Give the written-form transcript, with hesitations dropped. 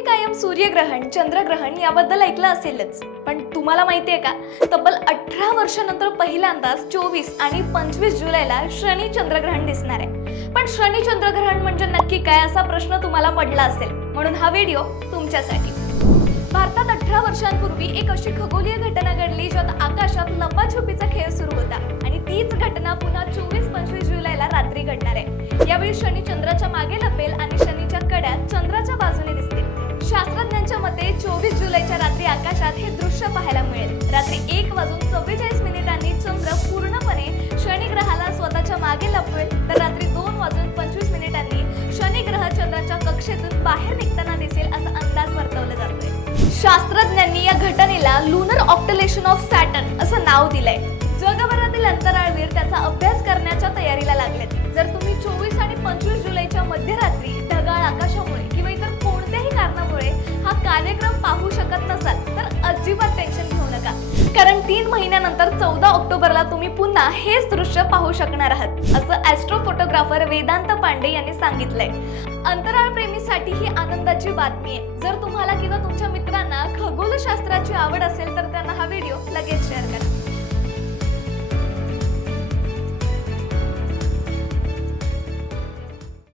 तुम्ही कायम सूर्यग्रहण, चंद्रग्रहण याबद्दल ऐकलं असेलच, पण तुम्हाला माहितीये का, तब्बल 18 वर्षानंतर पहिल्यांदाच 24 आणि 25 जुलैला शनी चंद्रग्रहण दिसणार आहे. पण शनी चंद्रग्रहण म्हणजे नक्की काय असा प्रश्न तुम्हाला पडला असेल, म्हणून हा व्हिडिओ तुमच्यासाठी. भारतात 18 वर्षांपूर्वी एक अशी खगोलीय घटना घडली ज्यात आकाशात लपाछुपीचा खेळ सुरू होता आणि तीच घटना पुन्हा 24-25 जुलैला रात्री घडणार आहे. यावेळी शनी चंद्राच्या मागे लपेल आणि शनीच्या कड्या चंद्राच्या बाजूने दिसतील. शास्त्रज्ञांच्या मते 24 जुलैच्या रात्री आकाशात हे दृश्य पाहायला मिळेल. रात्री 1:44 चंद्र पूर्णपणे शनी ग्रहाला स्वतःच्या मागे लपवेल, तर रात्री 2:25 शनी ग्रह चंद्राच्या कक्षेतून बाहेर निघताना दिसेल असा अंदाज वर्तवला जातोय. शास्त्रज्ञांनी या घटनेला लुनर ऑक्टलेशन ऑफ सॅटर्न असं नाव दिलंय. जगभरातील अंतराळवीर त्याचा अभ्यास करण्याच्या तयारीला लागलेत. जर तुम्ही 24 आणि 25 जुलैच्या मध्यरात्री ढगाळ आकाशामुळे किंवा इतर कोणत्याही कारणामुळे हा कार्यक्रम पाहू शकत नसाल तर अजिबात टेन्शन घेऊ नका, कारण 3 महिन्यानंतर 14 ऑक्टोबरला तुम्ही पुन्हा हेच दृश्य पाहू शकणार आहात, असं ॲस्ट्रो फोटोग्राफर वेदांत पांडे यांनी सांगितलंय. अंतराळ प्रेमीसाठी ही आनंदाची बातमी आहे. जर तुम्हाला किंवा तुमच्या मित्रांना खगोलशास्त्राची आवड असेल तर त्यांना हा व्हिडिओ लगेच शेअर करा.